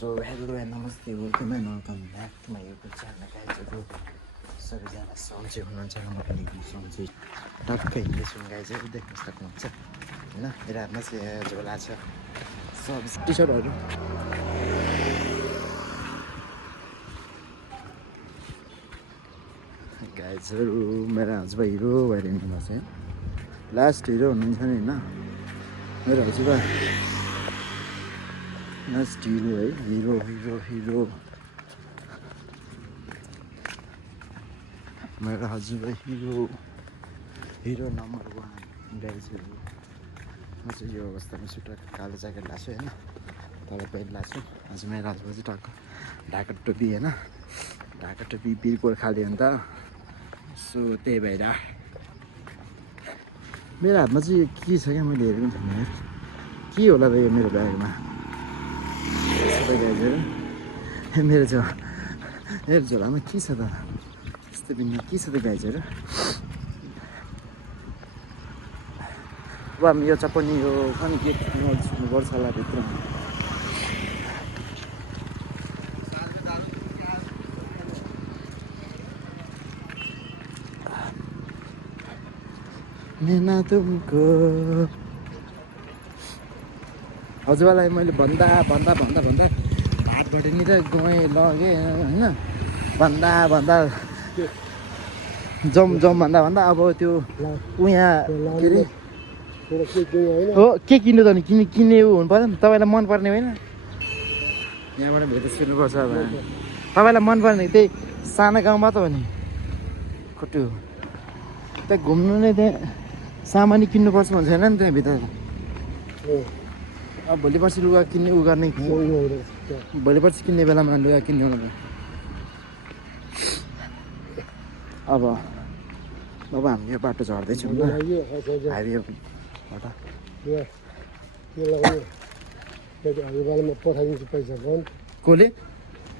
so hello and नमस्ते welcome and welcome back to my YouTube channel गाइजहरू सबैजना सन्चै हुनुहुन्छ म पनि एकदम सन्चै टक्कै हिँड्दैछु गाइजहरू देख्न सक्नुहुन्छ होइन मेरो हातमा चाहिँ झोला छ सब टी सर्टहरू गाइजहरू मेरो हजुरबा हिरो भएर हिँड्नु भएको छ लास्ट हिरो हुनुहुन्छ नि होइन मेरो हजुरबा लास्ट हिरो है हिरो हिरो हिरो मेरो हजुरबा हिरो हिरो नम्बर 1 गाइजहरू म चाहिँ यो अवस्थामा सुटर कालो ज्याकेट लाएको छु होइन तल पेन्ट लाएको छु आज मेरो हजुरबा चाहिँ टक्क ढाका टोपी होइन ढाका टोपी वीर गोर्खाली अन्त सो त्यही भएर मेरो हातमा चाहिँ के छ क्या मैले हेरेको थिएँ के होला र यो मेरो ब्यागमा सबै गाइजहरू मेरो झोलामा के छ त यस्तो बिना के छ त गाइजहरू अब यो चप्पनी यो पनि के गर्छ होला भित्र नेना तुमको हजुरबालाई मैले भन्दा हातबाट नि त गएँ लगेँ होइन भन्दा जम भन्दा अब त्यो उहाँ के अरे हो के किन्नु त नि किन्ने हुनु पऱ्यो नि तपाईँलाई मनपर्ने होइन यहाँबाट भेट सुन्नुपर्छ अब तपाईँलाई मनपर्ने त्यही सानो गाउँमा त हो नि कटु त्यहाँ घुम्नु नै त्यहाँ सामान किन्नुपर्छ भन्छ होइन नि त्यहाँभित्र अब भोलि पर्सि लुगा किन्ने उ गर्ने भोलि पर्सि किन्ने बेलामा लुगा किन्ने अब हामी यो बाटो झर्दैछौँ ल हाइवेबाट पठाइदिन्छु पैसा कसले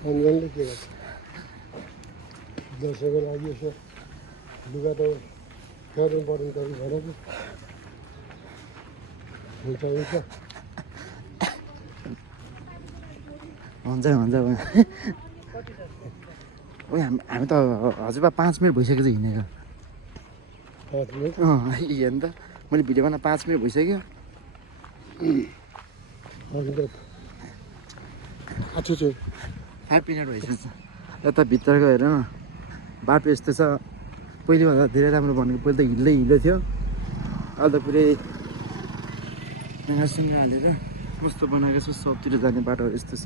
अन्जनले के गर्छ दसैँको लागि यसो लुगा त फेर्नु पर्ने त भनेको हुन्छ हामी त हजुरबा 5 मिनट भइसक्यो चाहिँ हिँडेको हेर्नु त मैले भिडियो बनाएर 5 मिनट भइसक्यो आछु चाहिँ 5 मिनट भइसक्छ यता भित्रको हेर न बाटो यस्तो छ पहिलेभन्दा धेरै राम्रो बनेको पहिले त हिलो थियो अहिले त पुरै हाँगासँग हालेर कस्तो बनाएको छ सबतिर जाने बाटोहरू यस्तो छ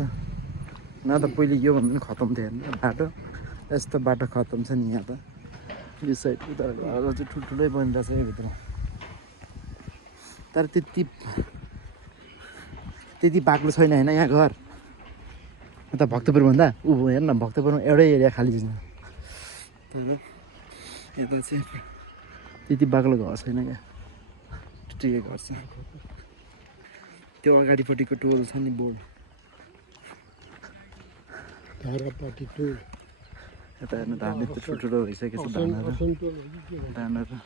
न त पहिले यो भन्दा पनि खतम थियो हेर्नु बाटो यस्तो बाटो खतम छ नि यहाँ त यो साइड उता घरहरू चाहिँ ठुल्ठुलै बनिरहेछ यो भित्र तर त्यति बाक्लो छैन होइन यहाँ घर यता भक्तपुरभन्दा हेर न भक्तपुरमा एउटै एरिया खाली छ तर यता चाहिँ त्यति बाक्लो घर छैन क्या ठिकै घर छ त्यो अगाडिपट्टिको टोल छ नि बोर्ड धारापट्टि टोल यता हेर्नु धानले त ठुल्ठुलो भइसकेको छ धानहरू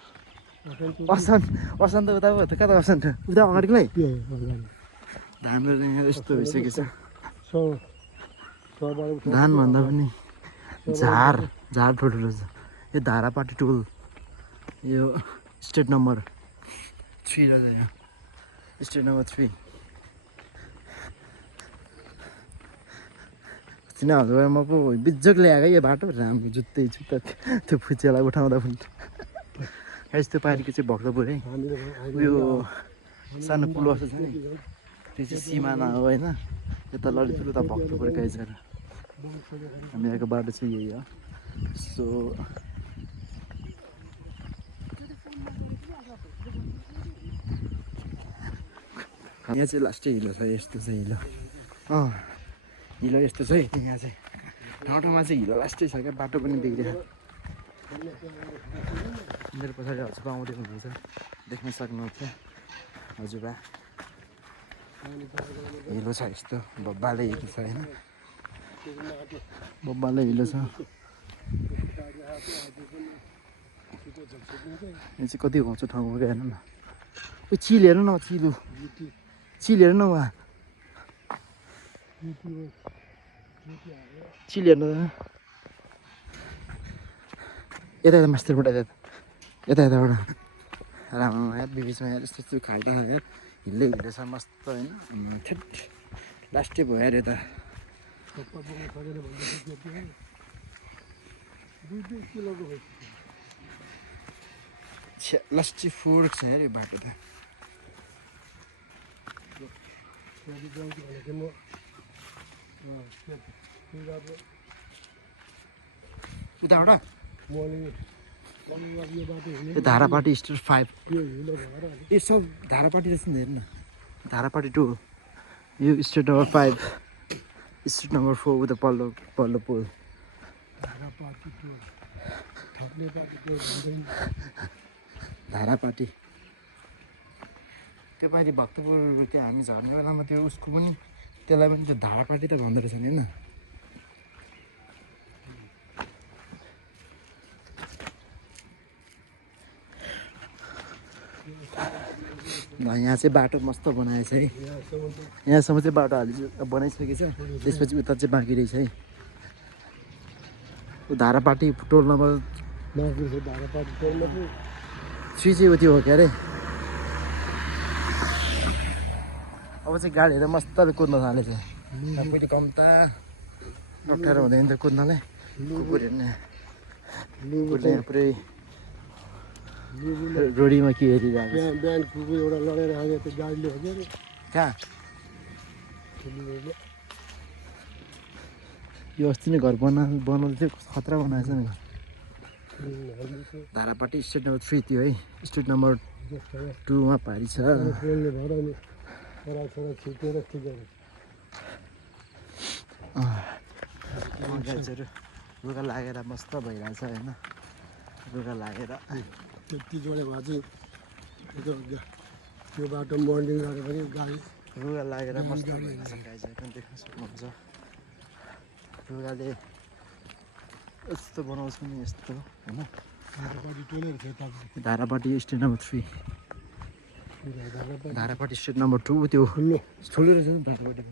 असन त उता पो कता असन त उता अगाडिकै धानहरू यहाँ यस्तो भइसकेको छ धान भन्दा पनि झार ठुल्ठुलो छ यो धारापाटी टोल यो स्टेट नम्बर 3 रहेछ यहाँ स्टेट नम्बर 3 तिनीहरू म पो बिजोक ल्याएको यो बाटो राम्रो जुत्तै त्यो फुचेलाई उठाउँदा पनि यस्तो पारिको चाहिँ भक्तपुर है उयो सानो पुल जस्तो छ नि त्यो चाहिँ सिमाना हो होइन यता ललितपुर उता भक्तपुर गाइजहरू हामी यहाँको बाटो चाहिँ यही हो सो यहाँ चाहिँ लास्टै हिलो छ यस्तो चाहिँ हिलो हिलो यस्तो छ है यहाँ चाहिँ ठाउँमा चाहिँ हिलो लास्टै छ क्या बाटो पनि बिग्रियो मेरो पछाडि हजुरबा आउँदै हुनुहुन्छ देख्न सक्नुहुन्छ हजुरबा हिलो छ यस्तो बब्बाले हिलो छ होइन बब्बाले हिलो छ यहाँ चाहिँ कति घाउँछ ठाउँमा क्या हेर्नु न चिल हेर्नु न चिल हेर्नु न उहाँ चिल हेर्नु यता यता मास्टरबाट यता यताबाट राम्रो यार बिचमा यार यस्तो यस्तो खाल्टा यार हिल्दै हिँड्दैछ मस्त होइन ठिट लास्टै भयो यार यता लास्टै फोर्क छ यार यो बाटो त उताबाट यो धारापाटी स्टेट 5 यो सब धारापाटी रहेछ नि हेर्नु न धारापाटी 2 यो स्टेट नम्बर 5 स्टेट नम्बर 4 उता पल्लो पल्लो पोल धारापाटी त्यो पालि भक्तपुर त्यो हामी झर्ने बेलामा त्यो उसको पनि त्यसलाई पनि त्यो धारापाटी त भन्दो रहेछ नि होइन यहाँ चाहिँ बाटो मस्त बनाएछ है यहाँसम्म चाहिँ बाटो बनाइसकेको छ त्यसपछि उता चाहिँ बाँकी रहेछ है धारापाटी टोल नम्बर 3 चाहिँ उति हो क्या अरे अब चाहिँ गाडीहरू मजाले कुद्न थालेछ पहिले कम त अप्ठ्यारो हुँदैन त कुद्नलाई कुकुर हेर्ने कुकुरले यहाँ पुरै रोडीमा के हेरिरहेको बिहान कुकुर एउटा लडेर आयो त्यो गाडीले हो क्या कहाँ यो अस्ति नै घर बनाउँदै थियो खतरा बनाएछ नि धारापाटी स्टेट नम्बर 3 थियो है स्टेट नम्बर 2 मा पारी छ रुगा लागेर मस्त भइरहेछ होइन रुगा लागेर त्यति जोडे भए चाहिँ त्यो बाटो मर्निङ गरे पनि गाडी रुगा लागेर मस्त भइरहेछ गाई पनि देख्न सक्नुहुन्छ रुगाले यस्तो बनाउँछ नि यस्तो होइन धारापाटी स्टेट नम्बर 3 धारापाटी स्टेट नम्बर 2 त्यो ठुलो रहेछ नि धारापाटी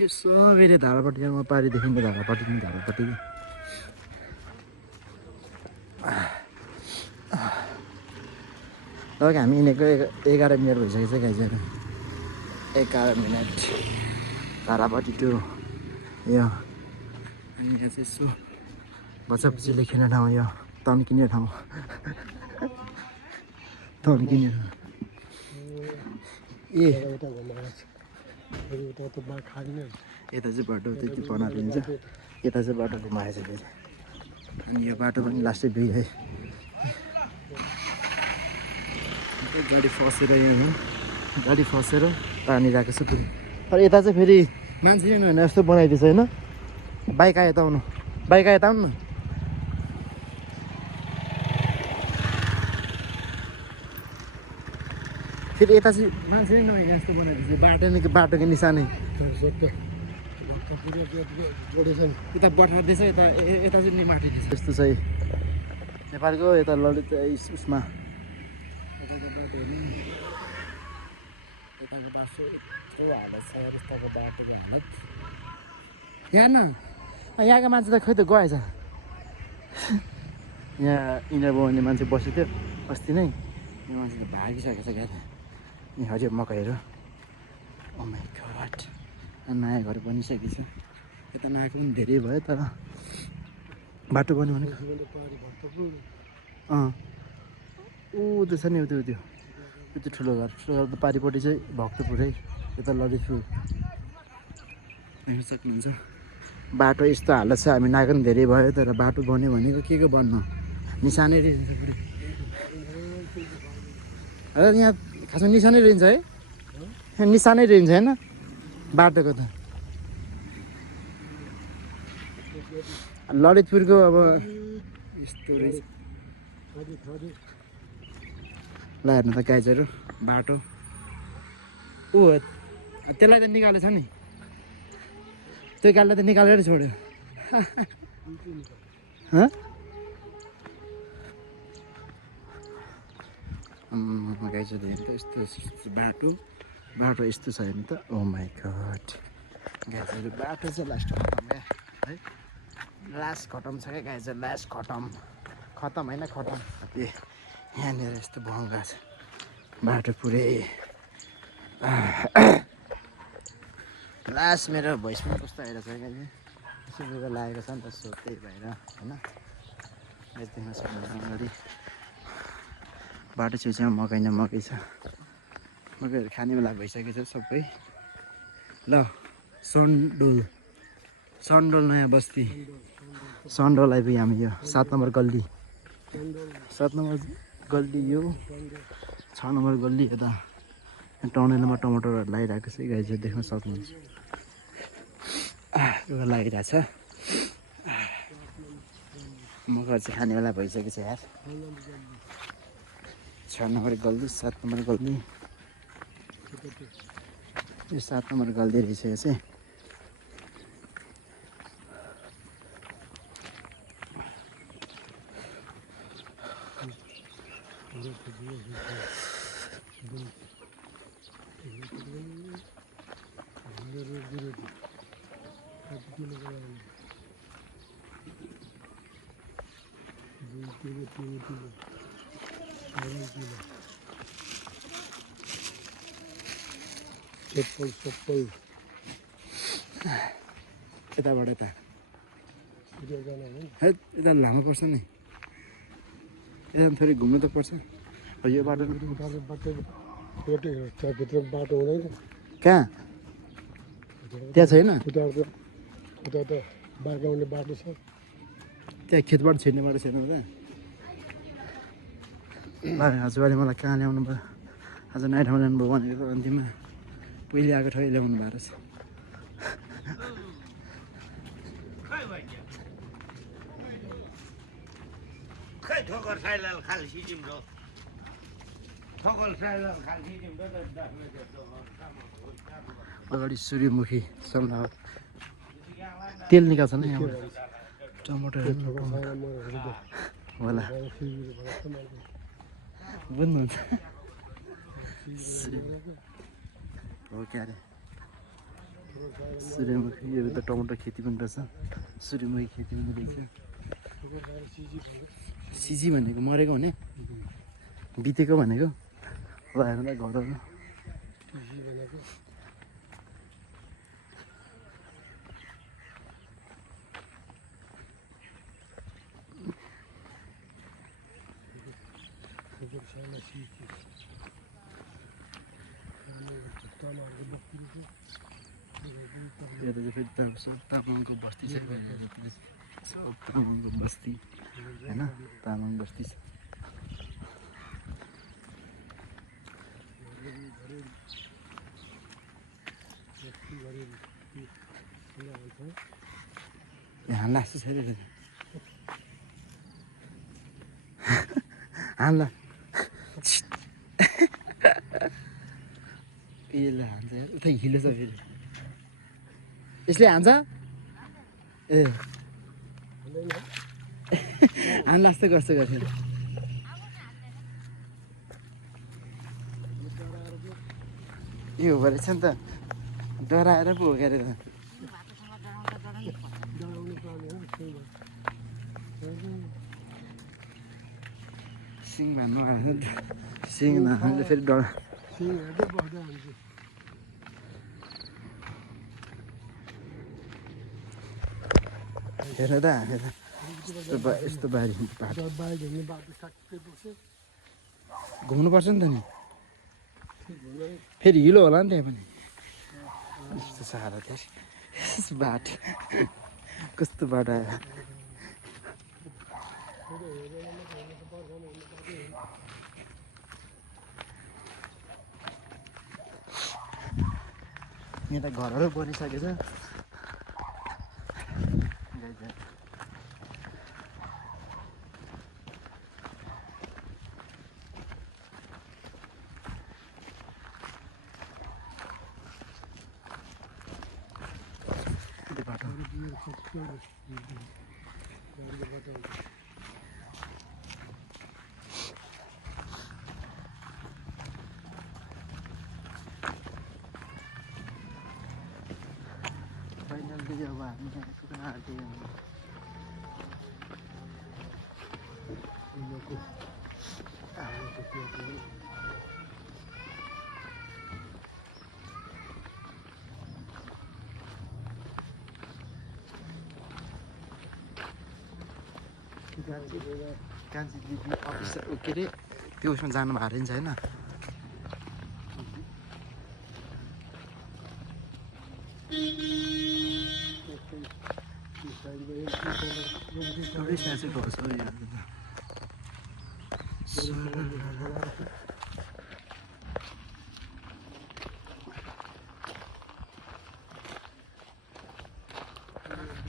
यो सबैले धारापाटीमा पारी देखिन्छ धारापाटी लगभग हामी हिँडेको 11 मिनट भइसकेको छ गाइजहरू 11 मिनट धारापाटी 2 यो अनि यहाँ चाहिँ यसो बच्चाबच्चीले खेल्ने ठाउँ यो तन्किने ठाउँ तन्किने यता चाहिँ बाटो त्यति बनाएको हुन्छ यता चाहिँ बाटो घुमाएछ फेरि अनि यो बाटो पनि लास्टै बिग है गाडी फसेर यहाँ गाडी फसेर पानी गएको छ फेरि तर यता चाहिँ फेरि मान्छे होइन यस्तो बनाइदिएछ होइन बाइक आयो यता आउनु बाइक आयो यता आउनु न फेरि यता चाहिँ मान्छे नै नभए यस्तो बनाइदिएछ बाटोको निशानै यता बठार्दैछ यता चाहिँ नि माटिदिएछ यस्तो चाहिँ नेपालको यता ललित उसमा यताको बाटो हेर्नु यताको बाटो यत्रो हालत छ यताको बाटोको हालत यहाँ न यहाँको मान्छे त खै त गएछ यहाँ इनर बनाउने मान्छे बसेको थियो अस्ति नै यो मान्छे त भागिसकेको छ क्या यहाँ हरियो मकैहरू ओ माइ गॉड नयाँ घर बनिसकेको छ यता नआएको पनि धेरै भयो तर बाटो बन्यो भने ऊ त्यो छ नि त्यो ठुलो घर त पारिपट्टि चाहिँ भक्तपुरै यता ललितपुर देख्न सक्नुहुन्छ बाटो यस्तो हालत छ हामी नआएको पनि धेरै भयो तर बाटो बन्यो भनेको के बन्नु निशानै रहन्छ पुरै यहाँ खासमा निशानै रहन्छ है यहाँ निशानै रहन्छ होइन बाटोको त ललितपुरको अब यस्तो रहेछ ल हेर्नु त गाइजहरू बाटो ऊ त्यसलाई त निकालेछ नि त्यो गाडीलाई त निकालेर छोड्यो गाइजहरू हेर्नु त यस्तो बाटो यस्तो छ हेर्नु त ओ माइ गॉड गाइजहरू बाटो चाहिँ लास्ट खतम क्या है लास्ट खतम छ क्या गाइजहरू लास्ट खतम खतम होइन खतम ए यहाँनिर यस्तो भङ्गा छ बाटो पुरै लास्ट मेरो भोइस पनि कस्तो आइरहेको छ क्या यसो लुगा लागेको छ नि त सो त्यही भएर होइन देख्न सक्नुहुन्छ अगाडि बाटो छेउछाउमा मकै न मकै छ मकैहरू खाने बेला भइसकेको छ सबै ल सन्डोल नयाँ बस्ती सन्डोल आइपुग्यो हामी यो 7 नम्बर गल्ली 7 नम्बर गल्ली यो 6 नम्बर गल्ली यता टनेलमा टमाटरहरू लगाइरहेको छ गाइज देख्न सक्नुहुन्छ लागिरहेको छ मकै चाहिँ खाने बेला भइसकेको छ यार 6 नम्बर गल्ली 7 नम्बर गल्ली यो 7 नम्बर गल्ली रहेछ यो चाहिँ चप्पल यताबाट यता यता लामो पर्छ नि यता थोरै घुम्नु त पर्छ यो बाटो त्यहाँभित्र बाटो हुँदैन कहाँ त्यहाँ छैन उता त बार्काउने बाटो छ त्यहाँ खेतबाट छिर्ने बाटो छैन त हजुरबाले मलाई कहाँ ल्याउनु भयो आज नाइट ठाउँ ल्याउनु भयो भनेको त अन्तिममा पहिले आएको ठाउँ ल्याउनु भएको रहेछ अगाडि सूर्यमुखी सम्ला तेल निकाल्छ नि यहाँ टमाटर होला बुझ्नुहुन्छ हो क्या अरे सूर्यमुखीहरू त टमाटर खेती पनि रहेछ सूर्यमुखी खेती पनि रहेछ सिजी भनेको मरेको भने बितेको भनेको हेर्नु घरहरू यता चाहिँ फेरि सब तामाङको बस्ती छ सब तामाङको बस्ती होइन तामाङ बस्ती छ हान्ला जस्तो छैन हान्ला यसले हान्छ यार उता हिलो छ फेरि यसले हान्छ ए हान्ला जस्तो गर्छ गर्छ यो भएछ नि त डराएर पो हो क्या अरे सिङ भन्नु आएछ सिङ नहाल्दा फेरि डर हेर त हेर यस्तो बारी बाटो घुम्नुपर्छ नि त नि फेरि हिलो होला नि त्यहाँ पनि यस्तो साह्रो थियो बाटो कस्तो बाटो आयो यहाँ त घरहरू बनिसकेछ फाइनल्ली अब हामी आइपुग्न आँट्यौँ कान्छी दिदी अफिस के अरे त्यो उसमा जानु भएको रहेछ होइन एउटै साँच्चै गएको छ यहाँ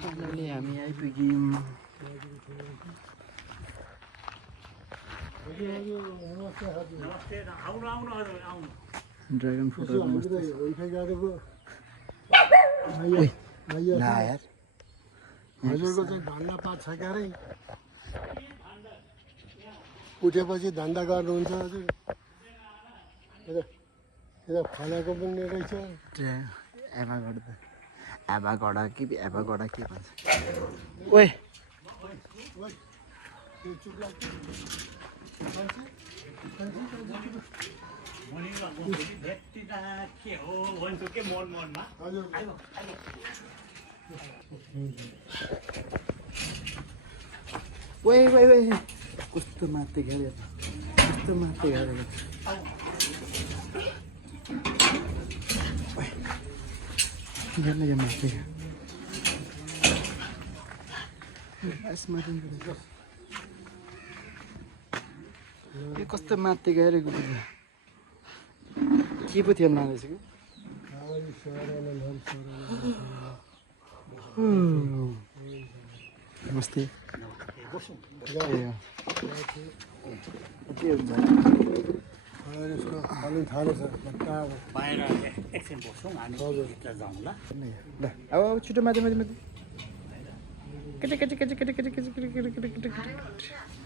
फाइनली हामी आइपुग्यौँ ड्रागन फ्रुट यार हजुरको चाहिँ धन्दा पात छ क्यारे उठेपछि धन्दा गर्नुहुन्छ हजुर यता फलाएको पनि रहेछ एभागडा कि एभागडा के भन्छ ओए ओए कस्तो माथि गएर कस्तो माथि गएर माथि यो कस्तो माथि गइरहेको के पो थियो नाम रहेछ नमस्ते के हुन्छ बाहिर एकछिन बसौँ हामी भित्र जाउँला ल अब छिटो माथि माथि माथि केटे केटे केटे केटे केटे केटे केटे केटे केटे केटे केटे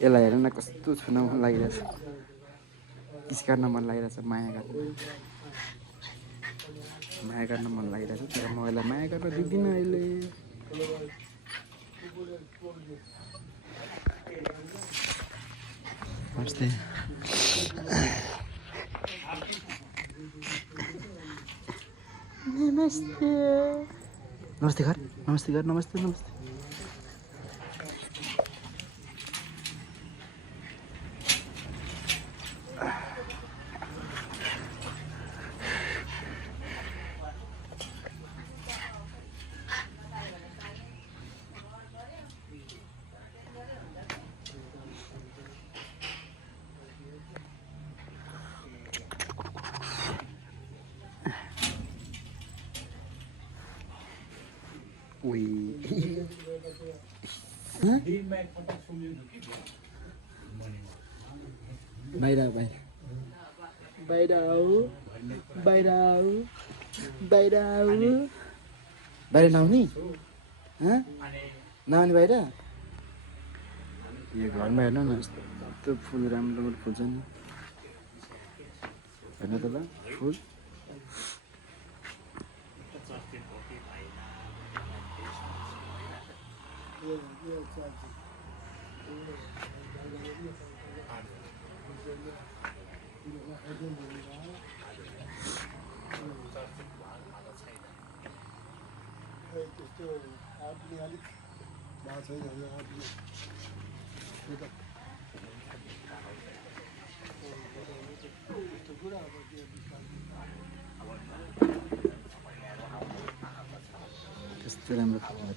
यसलाई हेर न कस्तो छुन मन लागिरहेछ किस गर्न मन लागिरहेछ माया गर्न मन लागिरहेछ तर म यसलाई माया गर्न दिँदिनँ अहिले नमस्ते नमस्ते नमस्ते घर नमस्ते घर नमस्ते नमस्ते बाहिर बाहिर नआउने नआउने बाहिर यो घरमा हेर्नु न यस्तो फुल राम्रो फुल्छ नि हेर्नु त ल फुल त्यस्तो राम्रो खानु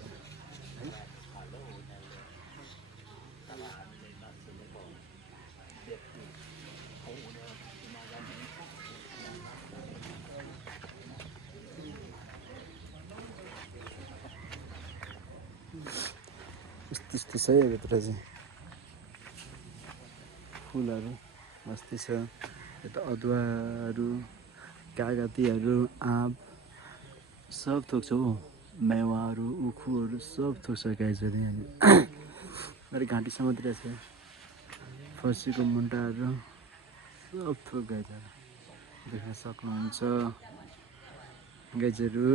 त्यस्तो छ है भित्र चाहिँ फुलहरू मस्ती छ यता अदुवाहरू कागतीहरू आँप सब थोक छ हौ मेवाहरू उखुहरू सब थोक छ गाइजहरू यहाँ अलिक घाँटीसम्म तिर छ फर्सीको मुन्टाहरू सब थोक गाइजहरू देख्न सक्नुहुन्छ गाइजहरू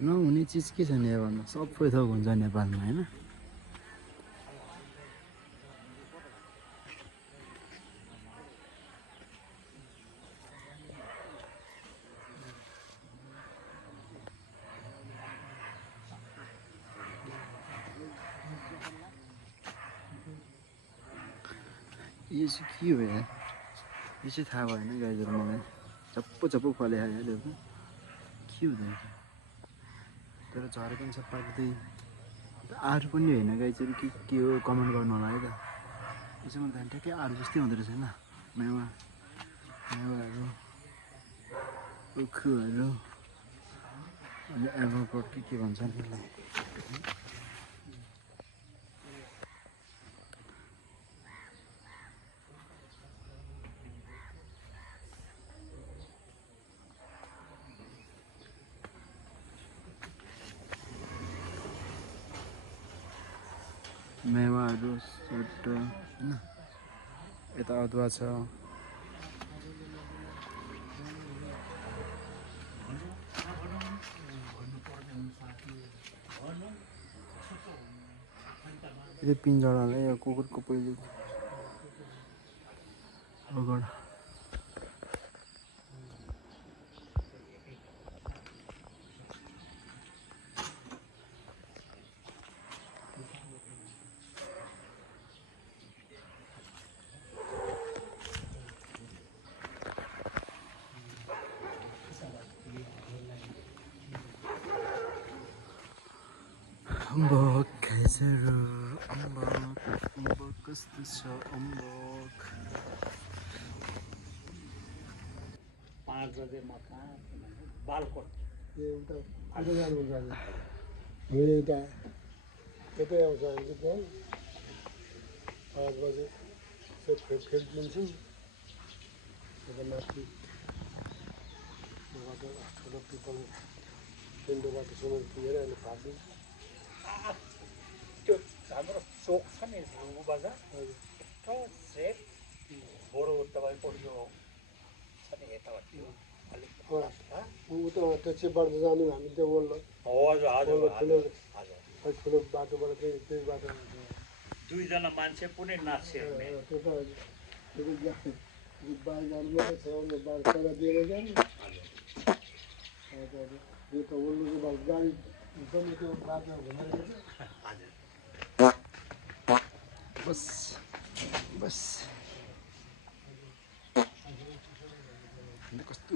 नहुने चिज के छ नेपालमा सबै थोक हुन्छ नेपालमा होइन यो चाहिँ के हो यार यो चाहिँ थाहा भएन गाईहरू मलाई चप्पो फलेहाल्यो के हुँदैछ तर झरे पनि छ पाक्दै आरू पनि होइन गाईहरू के हो कमेन्ट गर्नु होला है त यो चाहिँ मलाई ठ्याक्कै आरू जस्तै हुँदो रहेछ होइन मेवाहरू उखुहरू अनि एभोकाडो के भन्छ नि यसलाई मेवाहरू सट्ट होइन यता अदुवा छ यो पिन्जडालाई यो कुकुरको पहिले अगाड अम्बक खाइसहरू अम्बक कस्तो छ अम्बक 5 बजे म कहाँ बालकोट उता जानुहुन्छ हामी यता यतै आउँछ हामी चाहिँ 5 बजे खेलिदिन्छौँ यता माथि ठुलो पिपल पिण्डो बाटोसम्म पुगेर अहिले फालिदिन्छ त्यो हाम्रो चोक छ नि ढुङ्गु बजार सेट बडो तपाईँको यो छ नि यतापट्टि अलिक उता त्यो चेपबाट जानु हामी त्यो वल्ल हजुर हजुर ठुलो हजुर ठुलो बाटोबाट चाहिँ त्यही बाटो दुईजना मान्छे पुरै नाच्छ त्यो त बाहिर जानु मात्रै छ बाहिर पहिला दिएर जानु यो त वल्लोको बाटो गाडी पनि त्यो बाटोमा घुमेर बस बस कस्तो